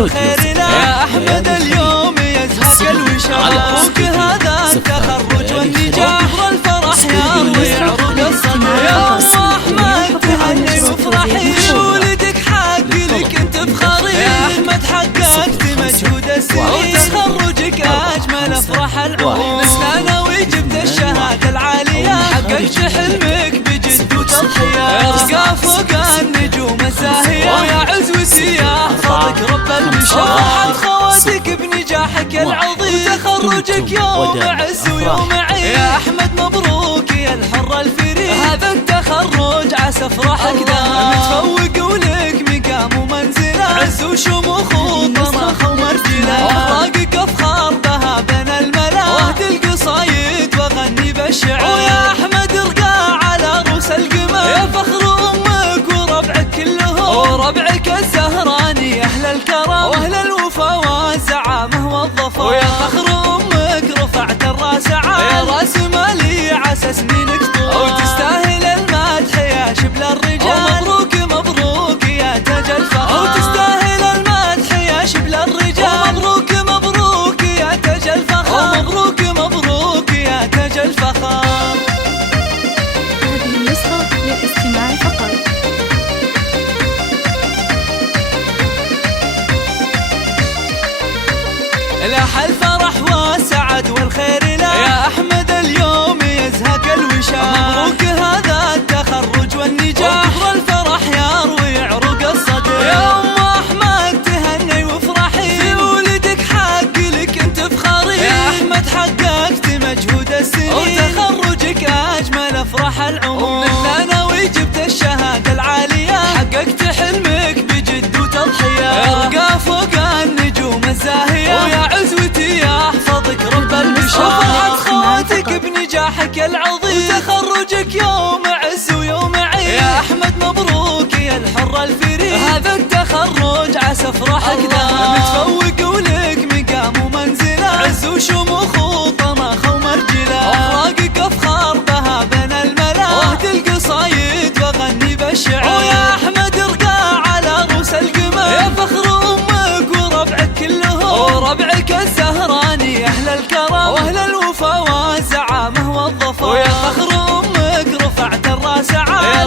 والخير لا يا أحمد اليوم يزهق الوشاح مبروك هذا التخرج والنجاح والفرح يروي عروق الصدر يا أم أحمد تهني وافرحي ولدك حق لك انت بخاري يا أحمد حققت مجهود السنين تخرجك أجمل أفراح العمر ناوي جبت الشهادة العالية حققت حلمك بجد وتضحية ارقى فوق النجوم الزاهية ويا عزوتي يحفظك رب المشاة فرحت خواتك بنجاحك العظيم وتخرجك يوم عز ويوم عيد يا أحمد مبروك يا الحر الفريد هذا التخرج عسى افراحك دام متفوق ولك مقام ومنزله عز وشموخ وطمخ ومرجله أخلاقك أفخار بها بين الملا واهدي القصايد واغني بالشعر ويا أحمد ارقى على رؤوس القمر يا فخر أمك وربعك كلهم وربعك الزهراني أهل الكرم وأهل الوفا والزعامة والظفر ويا فخر أمك رفعت الراس عال راس مالي عسى سنينك طول وتستاهل المدح يا شبل الرجال مبروك مبروك يا تاج الفخر وتستاهل المدح يا شبل الرجال مبروك مبروك يا تاج الفخر مبروك مبروك يا تاج الفخر. هذه النسخة للاستماع فقط. لاح الفرح والسعد والخير لا يا أحمد اليوم يزهق الوشاح مبروك هذا التخرج والنجاح والفرح يروي عروق الصدر يا أم أحمد تهني وافرحي في ولدك حق لك انت بخاري يا أحمد حققت مجهود السنين وتخرجك أجمل أفراح العمر منك ناوي جبت الشهادة العالية حققت حلمك بجد وتضحية ارقى فوق النجوم الزاهية ويا عزوتي يحفظك رب المشاة فرحت خواتك بنجاحك العظيم وتخرجك يوم عز ويوم عيد يا أحمد مبروك يا الحر الفريد هذا التخرج عسى افراحك دام متفوق ولك مقام ومنزله عز وشموخ وطمخ ومرجله أخلاقك أفخار بها بين الملا واهدي القصايد واغني بالشعر ويا أحمد ارقى على رؤوس القمر يا فخر أمك وربعك كلهم وربعك الزهراني أهل الكرم وأهل الوفا والزعامة والظفر ويا فخر أمك رفعت الراس عال